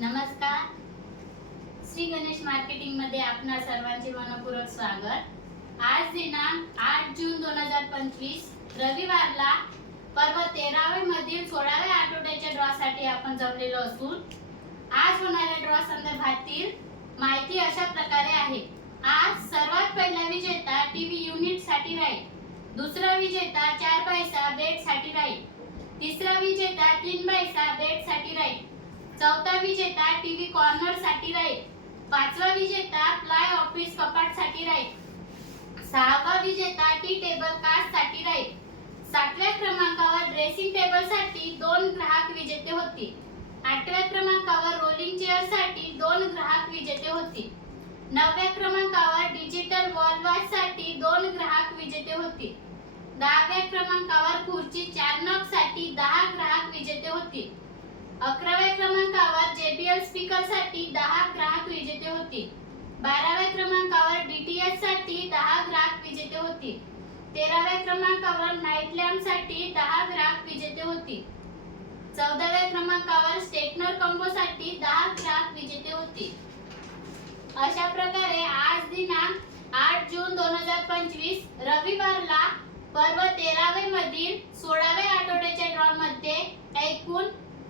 नमस्कार. श्री गणेश मार्केटिंगमध्ये आपणा सर्वांचे मनपूर्वक स्वागत. आज दिनांक आठ जून दोन हजार पंचवीस रविवारला पर्व तेरावे मधील सोळाव्या आठवड्याच्या ड्रॉसाठी आपण जमलेलो असून आज होणाऱ्या ड्रॉ संदर्भातील माहिती अशा प्रकारे आहे. आज सर्वात पहिला विजेता टीव्ही युनिटसाठी राहील. दुसरा विजेता चार पैसा बेडसाठी राहील. तिसरा विजेता तीन पैसा बेडसाठी राहील. चौथा विजेता टीव्ही कॉर्नरसाठी राहील. पाचवा विजेता फ्लाय ऑफिस कपाटसाठी राहील. सहावा विजेता टी टेबल कास्टसाठी राहील. सातव्या क्रमांकावर ड्रेसिंग टेबलसाठी दोन ग्राहक विजेते होतील. आठव्या क्रमांकावर रोलिंग चेअरसाठी दोन ग्राहक विजेते होतील. नवव्या क्रमांकावर डिजिटल वॉल वॉच साठी दोन ग्राहक विजेते होतील. दहाव्या क्रमांकावर खुर्ची चार नॉकसाठी दहा ग्राहक विजेते होतील. अकराव्या क्रमांकावर JBL स्पीकरसाठी दहा ग्राहक विजेते होतील. बाराव्या क्रमांकावर डीटीएच साठी दहा ग्राहक विजेते होतील. तेराव्या क्रमांकावर नाईट लॅम्पसाठी दहा ग्राहक विजेते होतील. चौदाव्या क्रमांकावर स्टेटनर कंबो साठी दहा ग्राहक विजेते होतील. अशा प्रकारे आज दिनांक आठ जून दोन हजार पंचवीस रविवारला पर्व तेरावे मधील सोळाव्या आठवड्याच्या ड्रॉ मध्ये एकूण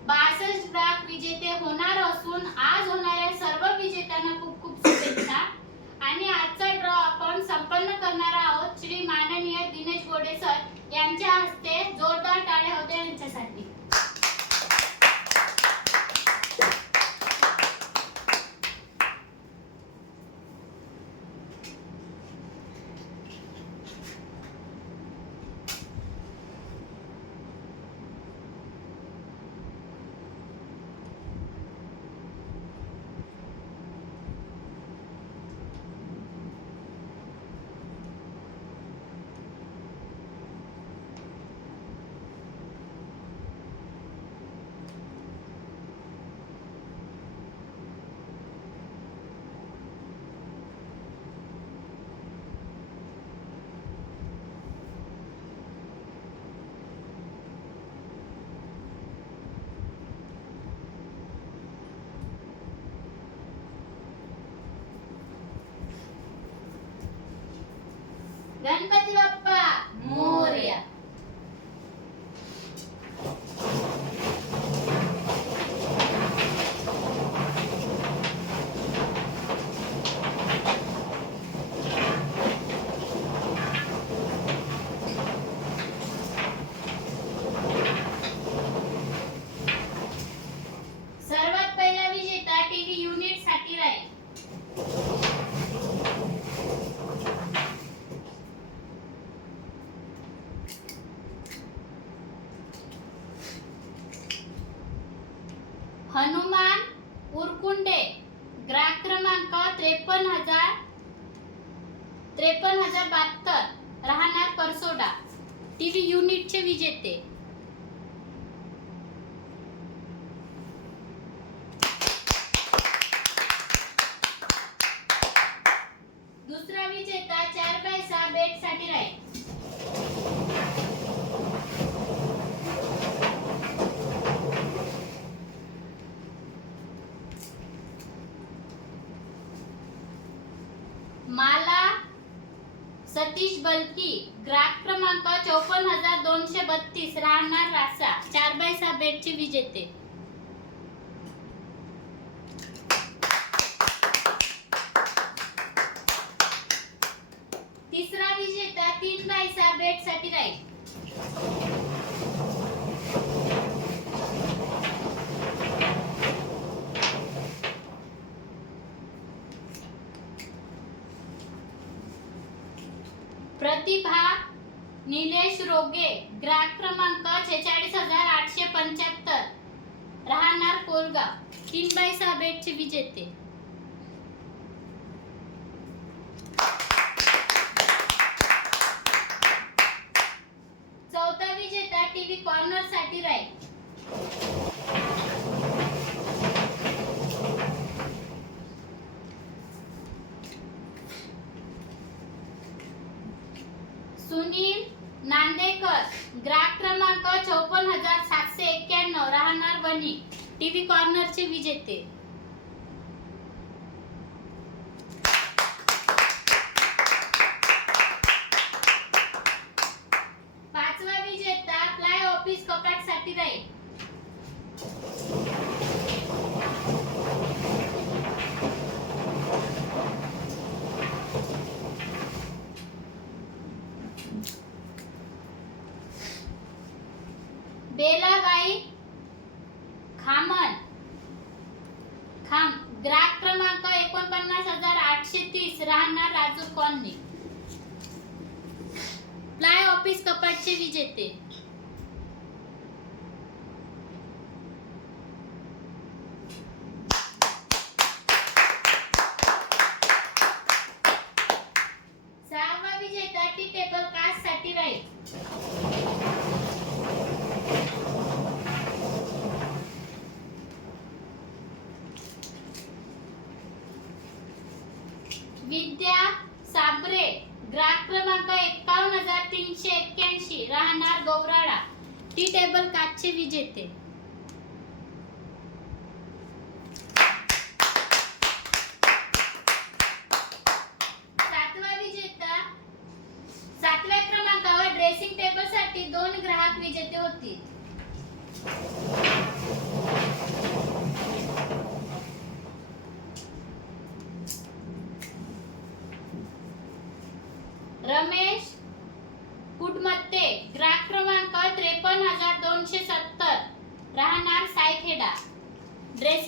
बासष्ट ग्राहक विजेते होणार असून आज होणाऱ्या सर्व विजेत्यांना खूप खूप शुभेच्छा. आणि आजचा ड्रॉ आपण संपन्न करणार आहोत श्री माननीय दिनेश गोडे सर यांच्या हस्ते जोरदार टाळ्या होत्या यांच्यासाठी. सतीश ग्राहक क्रमांक चौपन्न हजार दोनशे बत्तीस राहणार रासा. चार बाय सहा बेडचे विजेते. रेसिपी कॉर्नरसाठी राहील. सुनील नांदेकर ग्राहक क्रमांक चौपन्न हजार सातशे एक्क्याण्णव राहणार बनी टीव्ही कॉर्नरचे विजेते. पन्नास हजार आठशे तीस राहणार राजू कॉलनी. प्लाय ऑफिस कपाटचे विजेते.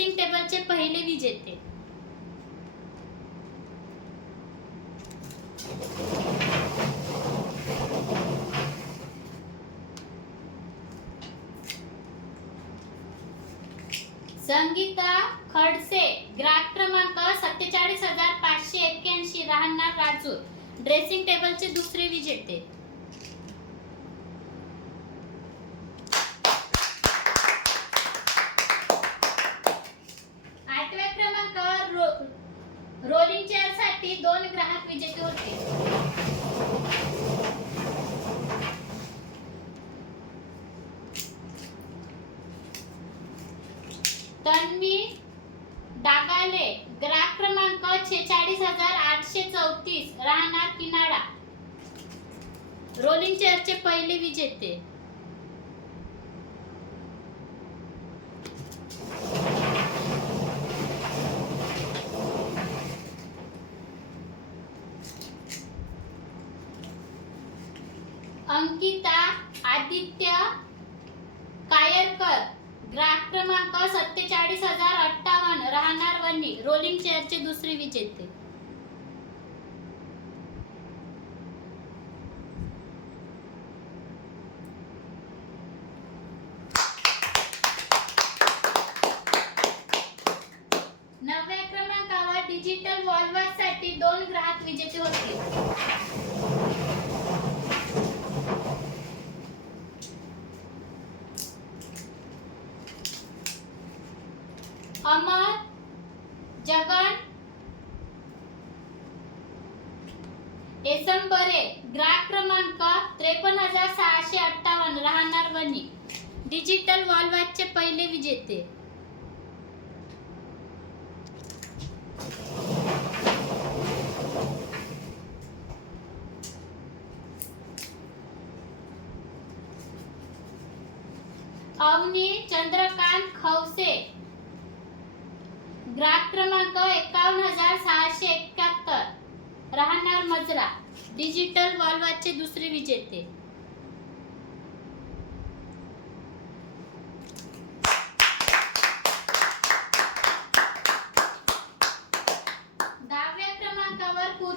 ड्रेसिंग टेबलचे पहिले विजेते. तन्वी डागाले ग्राहक क्रमांक छेचाळीस हजार आठशे चौतीस राहणार किनाडा रोलिंग चेअरचे पहिले विजेते.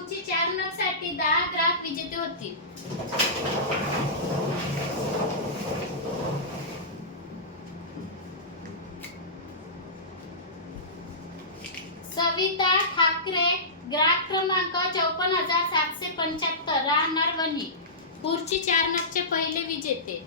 तुमची चार नगसाठी दहा ग्राहक विजेते होतील. सविता ठाकरे ग्राहक क्रमांक चौपन्न हजार सातशे पंच्याहत्तर राहणार वणी पुढची चार नगचे पहिले विजेते.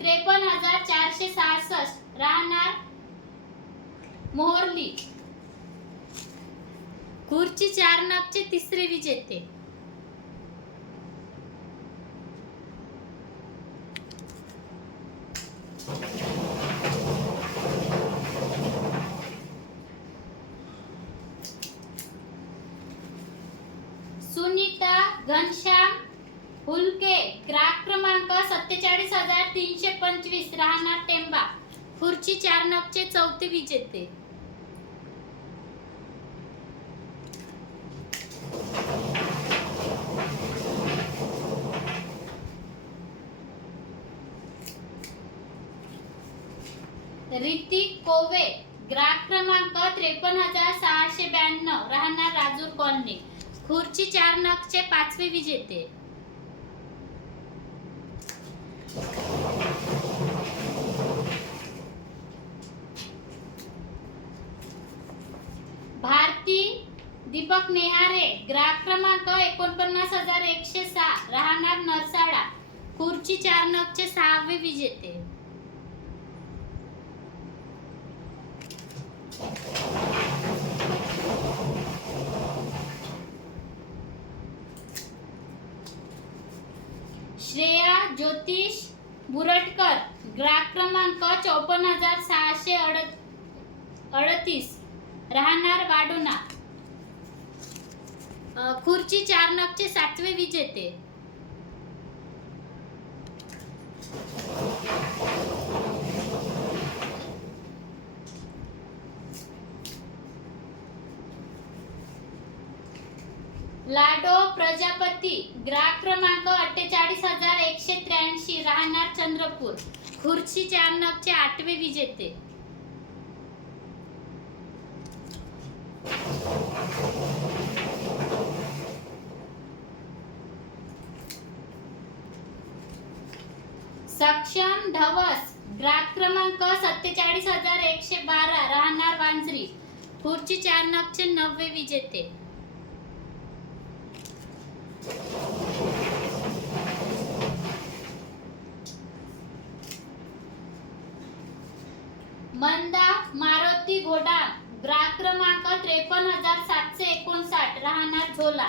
त्रेपन्न हजार चारशे सहासष्ट. राहणार मोहर्ली. खुर्ची चार नागचे तिसरे विजेते सुनीता घनश्याम हुलके ग्राहक क्रमांक सत्तेचाळीस हजार तीनशे पंचवीस राहणार टेंबा खुर्ची चार नगचे चौथे विजेते ऋतिक कोवे ग्राहक क्रमांक त्रेपन्न हजार सहाशे ब्याण्णव. राहणार राजूर कॉलनी. खुर्ची चार नगचे पाचवे विजेते. भारती दीपक नेहारे ग्राहक क्रमांक एकोणपन्नास हजार एकशे सहा. राहणार नरसाडा खुर्ची चार नगचे सहावे विजेते श्रेया ज्योतिष बुरटकर ग्राहक क्रमांक चौपन्न हजार सहाशे अड अडतीस राहणार वाडोना अ, खुर्ची चार नगचे सातवे विजेते. लाडो प्रजापती ग्राहक क्रमांक अठ्ठेचाळीस हजार एकशे त्र्याऐंशी राहणार चंद्रपूर. खुर्ची चार नगचे आठवे विजेते सक्षम धवस ग्राहक क्रमांक सत्तेचाळीस हजार एकशे बारा राहणार वांजरी खुर्ची चार नगचे नववे विजेते. मंदा मारुती घोडा ग्राहक क्रमांक त्रेपन्न हजार सातशे एकोणसाठ राहणार झोला.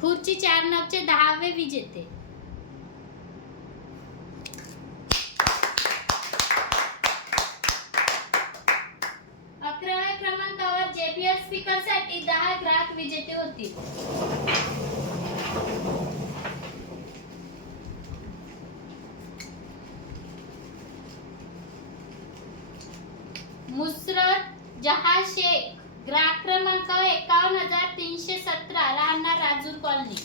खुर्ची चार नगचे दहावे विजेते अकराव्या क्रमांकावर जेबीएल स्पीकरसाठी दहा ग्राहक विजेते होतील मुसरत जहा शेख ग्राहक क्रमांक एकावन्न हजार तीनशे सतरा. राहणार राजूर कॉलनी.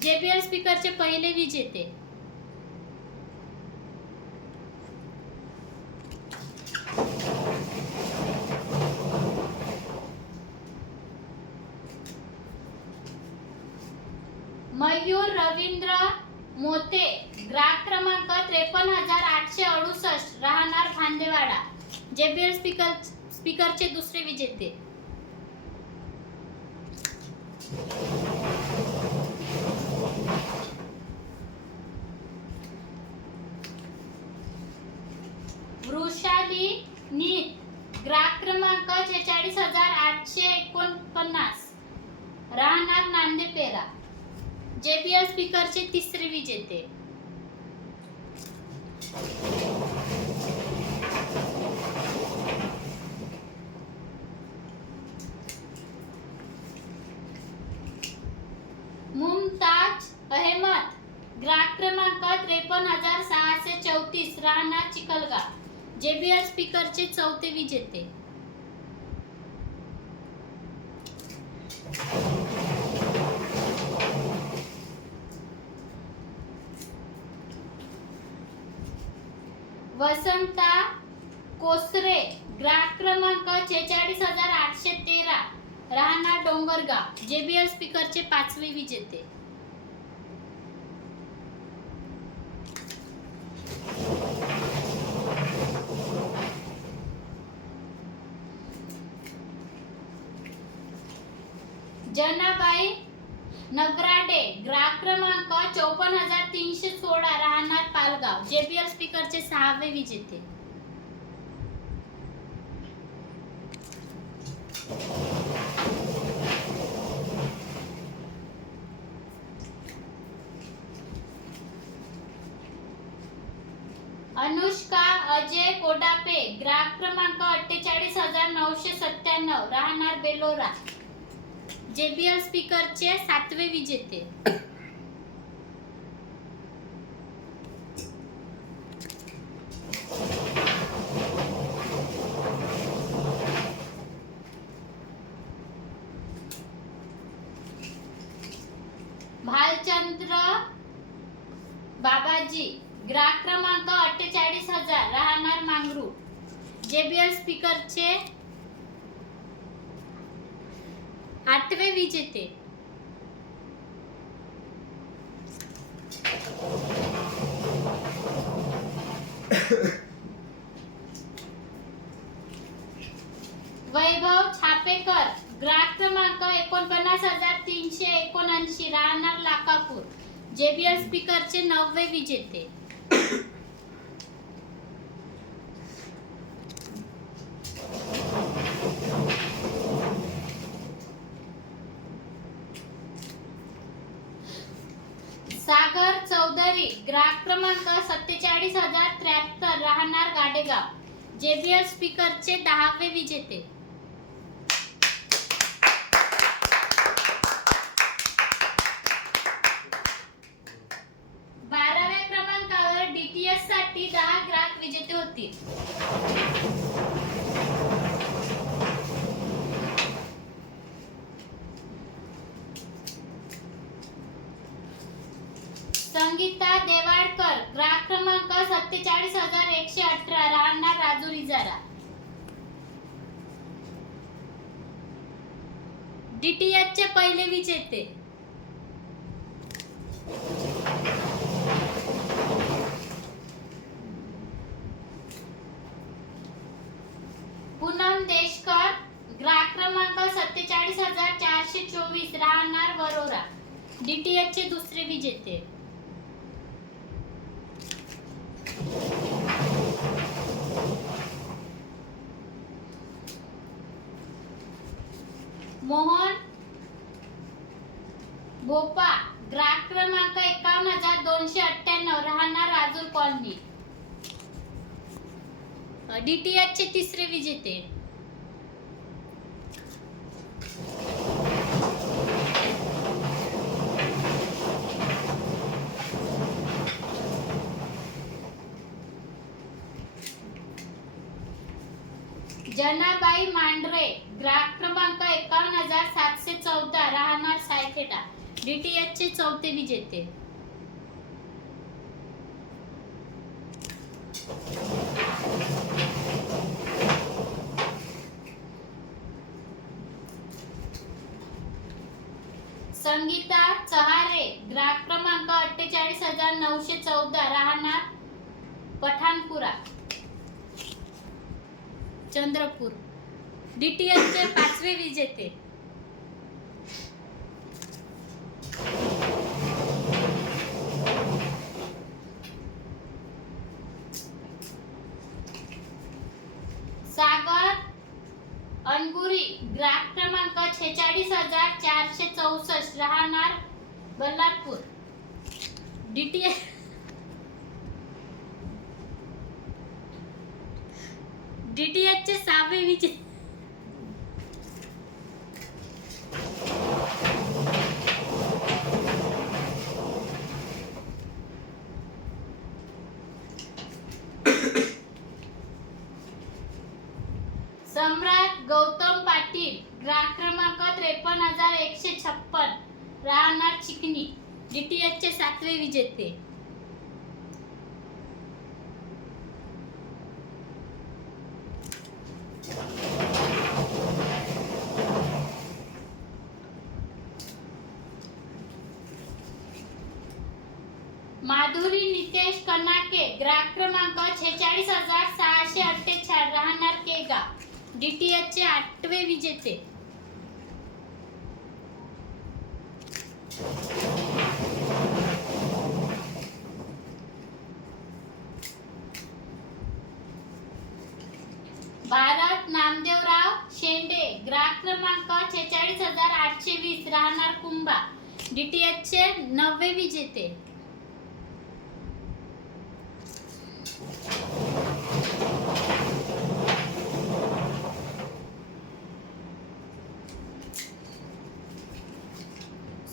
जेबीएल स्पीकरचे पहिले विजेते मयूर रवींद्र मोते ग्राहक क्रमांक त्रेपन्न हजार आठशे अडुसष्ट राहणार खांदेवाडा जेबीएल स्पीकर स्पीकरचे दुसरे विजेते वृषाली नीत ग्राहक क्रमांक छेचाळीस हजार आठशे एकोणपन्नास राहणार नांदेपेरा जेबीएल स्पीकरचे तिसरे विजेते मुमताज अहमद ग्राहक क्रमांक त्रेपन्न हजार सहाशे चौतीस राहणार चिखलगा जेबीएल स्पीकरचे चौथे विजेते वसंता कोसरे ग्राहक क्रमांक छेचाळीस हजार आठशे तेरा. राहणार डोंगरगाव जेबीएल स्पीकरचे पाचवे विजेते जनाबाई नगराडे ग्राहक क्रमांक चौपन्न हजार तीनशे सोळा राहणार पालगाव जेबीएल स्पीकरचे सहावे विजेते. अनुष्का अजय कोडापे ग्राहक क्रमांक अठ्ठेचाळीस हजार नऊशे सत्त्याण्णव राहणार बेलोरा. जेबीएल स्पीकरचे सातवे विजेते भालचंद्र बाबाजी ग्राहक क्रमांक अठ्ठेचाळीस हजार राहणार मांगरू जेबीएल स्पीकरचे आठवे विजेते वैभव छापेकर ग्राहक क्रमांक एकोणपन्नास हजार तीनशे एकोणऐंशी राहणार लाकापूर जेबीएल स्पीकरचे नववे विजेते सागर चौधरी ग्राहक क्रमांक सत्तेचाळीस हजार त्र्याहत्तर राहणार गाडेगाव. जेबीएल स्पीकरचे दहावे विजेते बाराव्या क्रमांकावर डीटीएससाठी दहा ग्राहक विजेते होतील संगीता देवाडकर ग्राहक क्रमांक सत्तेचाळीस हजार एकशे अठरा राहणार राजुरी जरा डीटीएच चे पहिले विजेते. पूनम देशकर ग्राहक क्रमांक सत्तेचाळीस हजार चारशे चोवीस राहणार वरोरा. डीटीएच चे दुसरे विजेते मोहन भोपा ग्राहक क्रमांक एकावन्न हजार दोनशे अठ्ठ्याण्णव राहणार राजूर कॉलनी डीटीएच चे तिसरे विजेते जनाबाई मांढरे ग्राहक क्रमांक एकावन्न हजार सातशे चौदा राहणार डीटीएचचे चौथे विजेते. संगीता चहारे ग्राहक क्रमांक अठ्ठेचाळीस हजार नऊशे चौदा. राहणार पठाणपुरा. चंद्रपूर. डीटीएचचे पाचवे विजेते सागर अनगुरी ग्राहक क्रमांक छेचाळीस हजार चारशे चौसष्ट राहणार बल्लारपूर डीटीएच डीटीएच चे सहावे विजेते सम्राट गौतम पाटील ग्राहक क्रमांक त्रेपन्न हजार एकशे छप्पन राहणार चिकणी सातवे विजेते कनाके ग्राहक क्रमांक छेचाळीस हजार सहाशे अठ्ठेचाळीस राहणार केगा डीटीएच चे आठवे विजेते भारत नामदेवराव शेंडे ग्राहक क्रमांक छेचाळीस हजार आठशे वीस राहणार कुंभा. डी टी एचचे नववे विजेते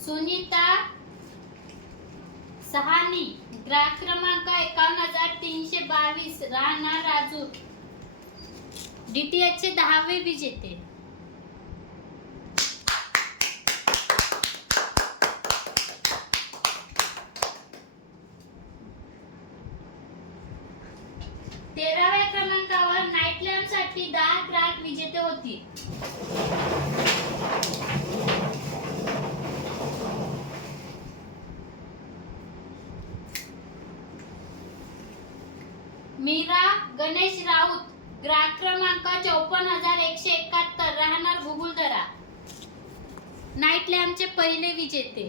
सुनीता सहानी ग्राहक क्रमांक एकावन्न हजार तीनशे बावीस राहणार राजूर डीटीएचचे दहावे विजेते. तेराव्या क्रमांकावर नाईट लॅम्पसाठी दहा ग्राहक विजेते होती. मीरा गणेश राऊत. ग्राहक क्रमांक चौपन्न हजार एकशे एकाहत्तर. राहणार गुगुलदरा नाईट लॅम्पचे पहिले विजेते.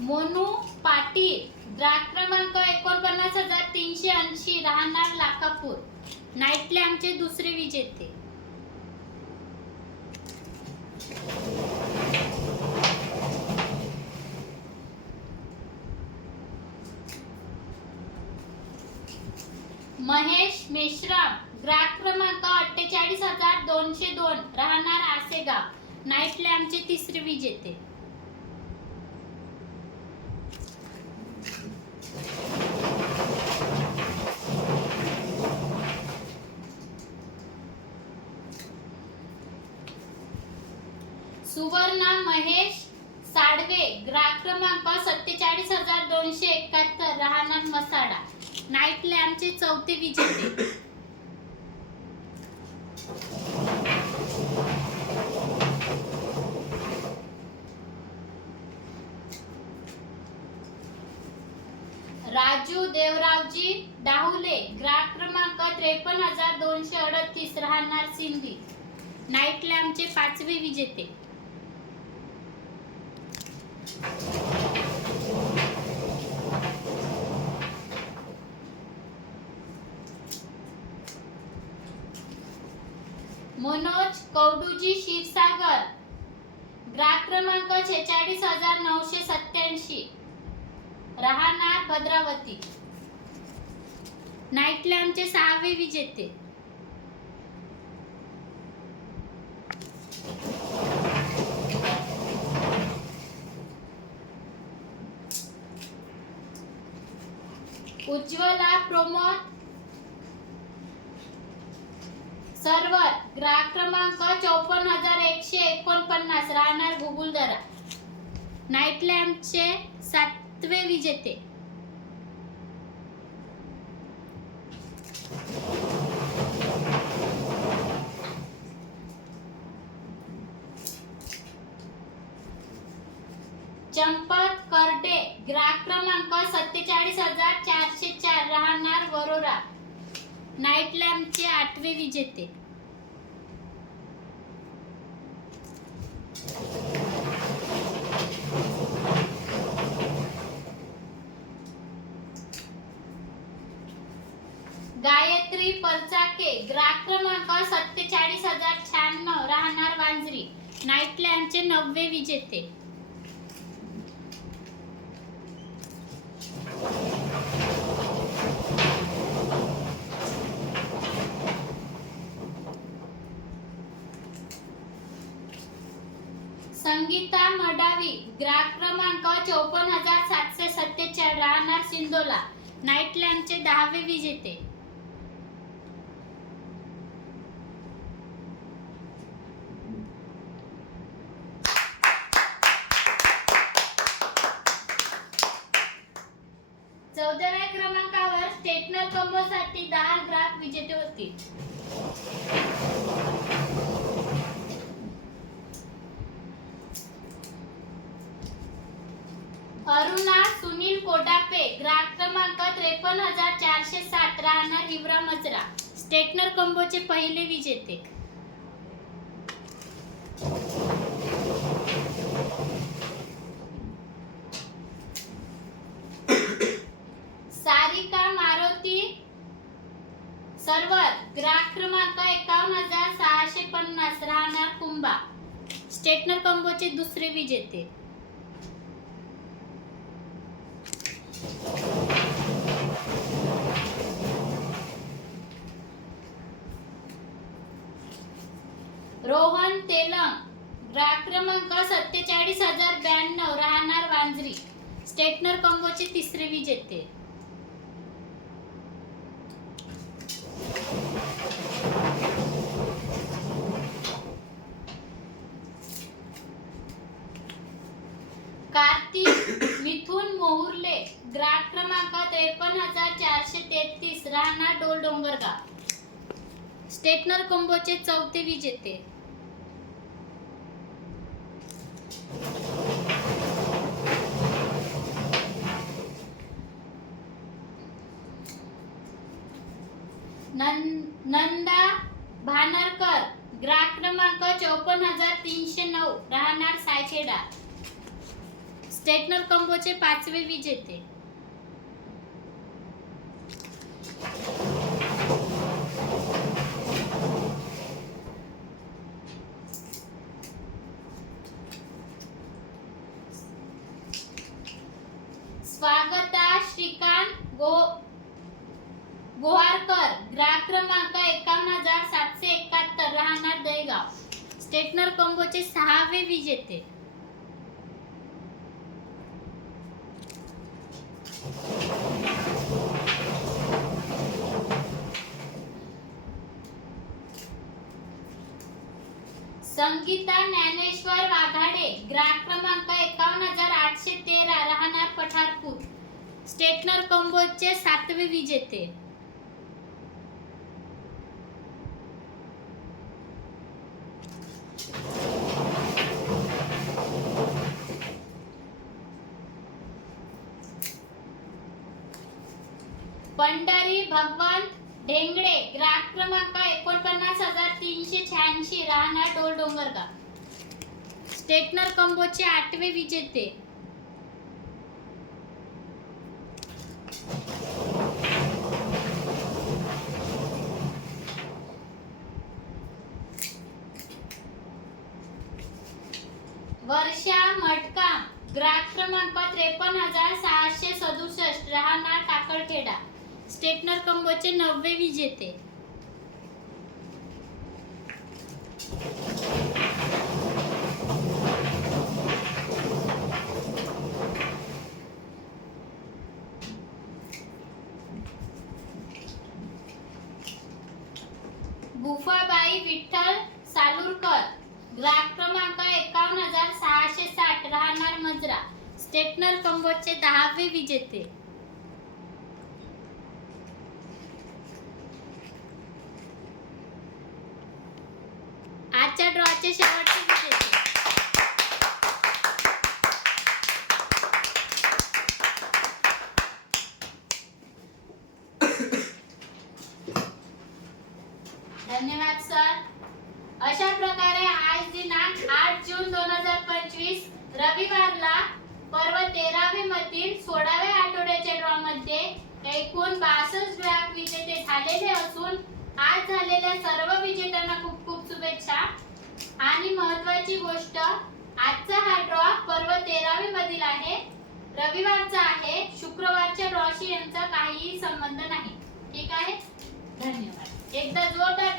मोनू पाटील ग्राहक क्रमांक एकोणपन्नास हजार तीनशे ऐंशी. राहणार लाखापूर नाईट लॅम्पचे दुसरे विजेते महेश मेश्राम ग्राहक क्रमांक अठ्ठेचाळीस हजार दोनशे दोन. राहणार आसेगाव. नाईट लॅम्पचे तिसरे विजेते. सुवर्णा महेश साडवे ग्राहक क्रमांक सत्तेचाळीस हजार दोनशे एकाहत्तर. राहणार मसाडा. नाईट लॅम्पचे चौथे विजेते. राजू देवरावजी डाहुले ग्राहक क्रमांक त्रेपन्न हजार दोनशे अडतीस राहणार सिंधी. नाईट लॅम्पचे पाचवे विजेते मनोज कौडूजी क्षीरसागर ग्राहक क्रमांक छेचाळीस हजार नऊशे सत्याऐंशी राहणार भद्रावती नाईट लॅम्पचे सहावे विजेते. उज्ज्वला प्रमोद. सर्वर ग्राहक क्रमांक चौपन्न हजार एकशे एकोणपन्नास राहणार गुगुलदरा. नाईट लॅम्पचे सातवे विजेते चंपत करडे ग्राहक क्रमांक सत्तेचाळीस हजार चारशे चार राहणार वरोरा नाईट लॅम्पचे आठवे विजेते गायत्री परचाके ग्राहक क्रमांक सत्तेचाळीस हजार शहाण्णव राहणार वांजरी. नाईटलँडचे नववे विजेते. संगीता मडावी ग्राहक क्रमांक चौपन्न हजार सातशे सत्तेचाळीस राहणार सिंदोला. नाईटलँडचे दहावे विजेते. चौदाव्या दहा ग्राहक विजेते होतील अरुणा सुनील कोडापे ग्राहक क्रमांक त्रेपन्न हजार चारशे सात राहणार हिवरा मजरा. स्टेटनर कंबोचे पहिले विजेते सारिका मारुती सर्वर ग्राहक क्रमांक एकावन्न हजार सहाशे पन्नास राहणार कुंभा स्टेटनर कंबोचे दुसरे विजेते रोहन तेलंग ग्राहक क्रमांक सत्तेचाळीस हजार ब्याण्णव राहणार वांजरी स्टेटनर तिसरे विजेते कार्तिक मिथून मोहुर्ले ग्राहक क्रमांक त्रेपन्न हजार चारशे तेहतीस राहणार डोल डोंगरगाव. स्टेटनर कोंबोचे चौथे विजेते नं- नंदा भानरकर ग्राहक क्रमांक चौपन्न हजार तीनशे नऊ राहणार सायखेडा स्टेटनर कंबोचे पाचवे विजेते स्वागता श्रीकांत गो गोहारकर. ग्राहक क्रमांक एकावन्न हजार सातशे एकाहत्तर. राहणार दहेगाव. स्टेटनर कंबोचे सहावे विजेते अंकिता ज्ञानेश्वर वाघाडे ग्राहक क्रमांक एकावन्न हजार आठशे तेरा राहणार पठारपूर. स्टेटनर कंबोजचे सातवे विजेते पंढरी भगवंत ढेंगडे ग्राहक क्रमांक एकोणपन्नास हजार तीनशे शहाऐंशी राहणार का? स्टेटनर कंबोचे आठवे विजेते. वर्षा मटका ग्राहक क्रमांक त्रेपन्न हजार सहाशे सदुसष्ट राहणार टाकळखेडा स्टेटनर कंबोचे नववे विजेते गुफाबाई विठ्ठल सालुरकर ग्राहक क्रमांक एकावन्न हजार सहाशे साठ राहणार मजरा स्टेटनर कंबोचे दहावे विजेते आजच्या ड्रॉचे शेवटचे विजेते धन्यवाद सर. अशा प्रकारे आज दिनांक आठ जून दोन हजार पंचवीस रविवारला पर्व तेरावे मधील सोळाव्या आठवड्याच्या ड्रॉ मध्ये एकूण बासष्ट ग्राहक विजेते झालेले असून आज झालेल्या सर्व विजेत्यांना खूप खूप शुभेच्छा. आणि महत्वाची गोष्ट आजचा हा ड्रॉ पर्व तेरावे मधील आहे. रविवारचा आहे. शुक्रवारच्या ड्रॉशी यांचा काहीही संबंध नाही. ठीक आहे? धन्यवाद. एकदा जोरदार